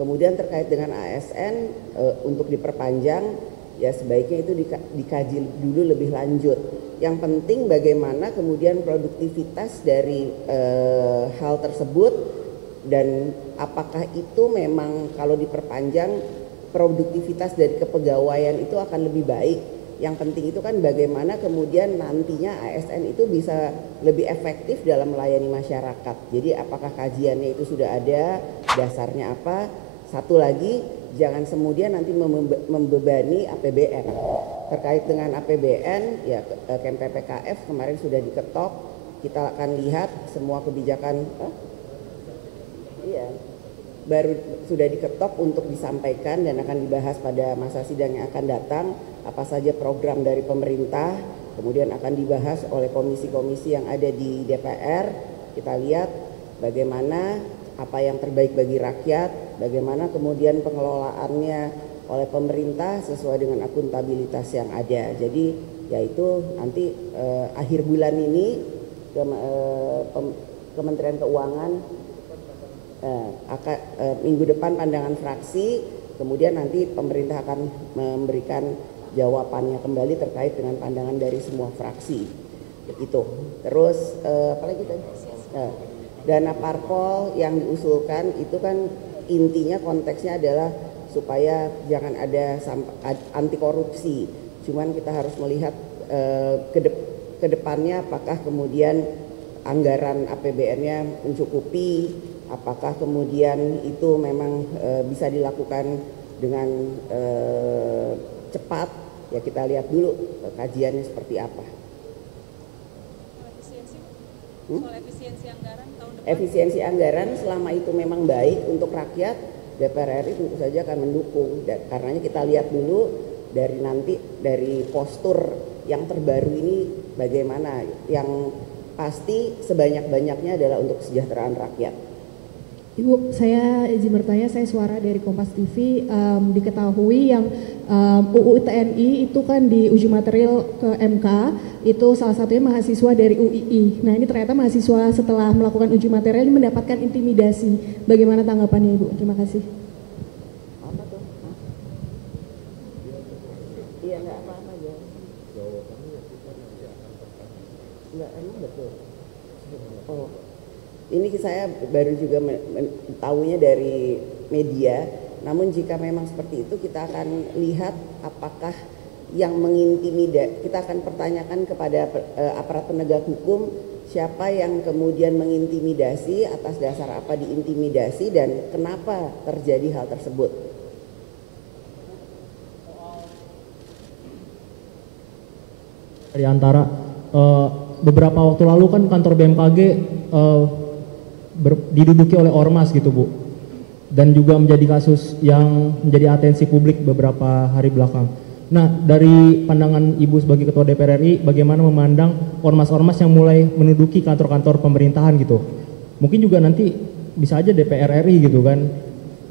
Kemudian terkait dengan ASN untuk diperpanjang, ya sebaiknya itu dikaji dulu lebih lanjut. Yang penting bagaimana kemudian produktivitas dari hal tersebut, dan apakah itu memang kalau diperpanjang produktivitas dari kepegawaian itu akan lebih baik. Yang penting itu kan bagaimana kemudian nantinya ASN itu bisa lebih efektif dalam melayani masyarakat. Jadi apakah kajiannya itu sudah ada, dasarnya apa. Satu lagi, jangan kemudian nanti membebani APBN. Terkait dengan APBN, ya KMPPKF kemarin sudah diketok, kita akan lihat semua kebijakan, baru sudah diketok untuk disampaikan dan akan dibahas pada masa sidang yang akan datang. Apa saja program dari pemerintah, kemudian akan dibahas oleh komisi-komisi yang ada di DPR. Kita lihat bagaimana apa yang terbaik bagi rakyat, bagaimana kemudian pengelolaannya oleh pemerintah sesuai dengan akuntabilitas yang ada. Jadi yaitu nanti akhir bulan ini Kementerian Keuangan minggu depan pandangan fraksi, kemudian nanti pemerintah akan memberikan jawabannya kembali terkait dengan pandangan dari semua fraksi. Itu. Terus apalagi tadi? Dana parpol yang diusulkan itu kan intinya konteksnya adalah supaya jangan ada anti korupsi. Cuman kita harus melihat ke depannya apakah kemudian anggaran APBN-nya mencukupi, apakah kemudian itu memang bisa dilakukan dengan cepat. Ya kita lihat dulu kajiannya seperti apa. Soal efisiensi anggaran tahun depan. Efisiensi anggaran selama itu memang baik untuk rakyat, DPR RI tentu saja akan mendukung. Karenanya kita lihat dulu dari postur yang terbaru ini bagaimana. Yang pasti sebanyak-banyaknya adalah untuk kesejahteraan rakyat. Ibu, saya izin bertanya, saya Suara dari Kompas TV. Diketahui yang UU TNI itu kan di uji material ke MK, itu salah satunya mahasiswa dari UII. Nah ini ternyata mahasiswa setelah melakukan uji material ini mendapatkan intimidasi. Bagaimana tanggapannya Ibu? Terima kasih. Apa tuh? Iya nggak apa-apa ya. Nggak, emang betul. Oh. Ini saya baru juga tahunya dari media, namun jika memang seperti itu kita akan lihat apakah yang mengintimidasi, kita akan pertanyakan kepada aparat penegak hukum siapa yang kemudian mengintimidasi, atas dasar apa diintimidasi dan kenapa terjadi hal tersebut. Dari antara beberapa waktu lalu kan kantor BMKG diduduki oleh ormas gitu Bu, dan juga menjadi kasus yang menjadi atensi publik beberapa hari belakang. Nah dari pandangan Ibu sebagai Ketua DPR RI, bagaimana memandang ormas-ormas yang mulai menduduki kantor-kantor pemerintahan gitu? Mungkin juga nanti bisa aja DPR RI gitu kan.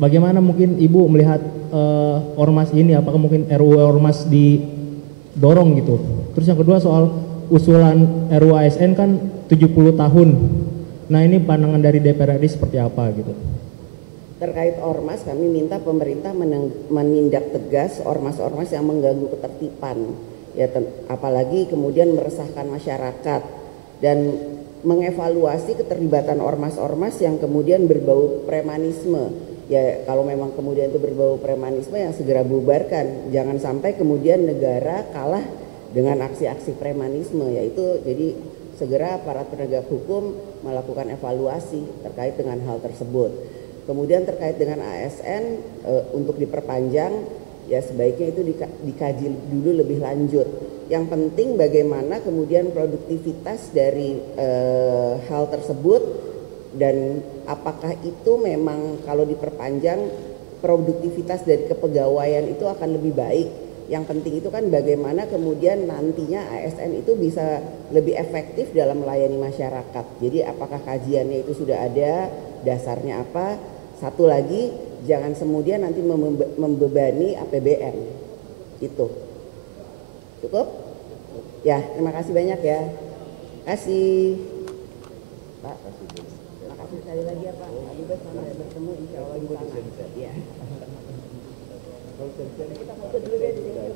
Bagaimana mungkin Ibu melihat ormas ini, apakah mungkin RUU ormas didorong gitu? Terus yang kedua soal usulan RUU ASN kan 70 tahun. Nah ini pandangan dari DPR RI seperti apa gitu? Terkait ormas, kami minta pemerintah menindak tegas ormas-ormas yang mengganggu ketertiban, ya apalagi kemudian meresahkan masyarakat, dan mengevaluasi keterlibatan ormas-ormas yang kemudian berbau premanisme. Ya kalau memang kemudian itu berbau premanisme, yang segera bubarkan. Jangan sampai kemudian negara kalah dengan aksi-aksi premanisme, yaitu jadi segera aparat penegak hukum melakukan evaluasi terkait dengan hal tersebut. Kemudian terkait dengan ASN untuk diperpanjang, ya sebaiknya itu dikaji dulu lebih lanjut. Yang penting bagaimana kemudian produktivitas dari hal tersebut, dan apakah itu memang kalau diperpanjang produktivitas dari kepegawaian itu akan lebih baik. Yang penting itu kan bagaimana kemudian nantinya ASN itu bisa lebih efektif dalam melayani masyarakat. Jadi apakah kajiannya itu sudah ada, dasarnya apa. Satu lagi, jangan kemudian nanti membebani APBN. Itu. Cukup? Ya, terima kasih banyak ya. Kasih. Pak, kasih. Terima kasih. kasih sekali lagi ya Pak Dubes, sampai bertemu insya Allah di sana. Ya. Kita foto dulu deh di sini.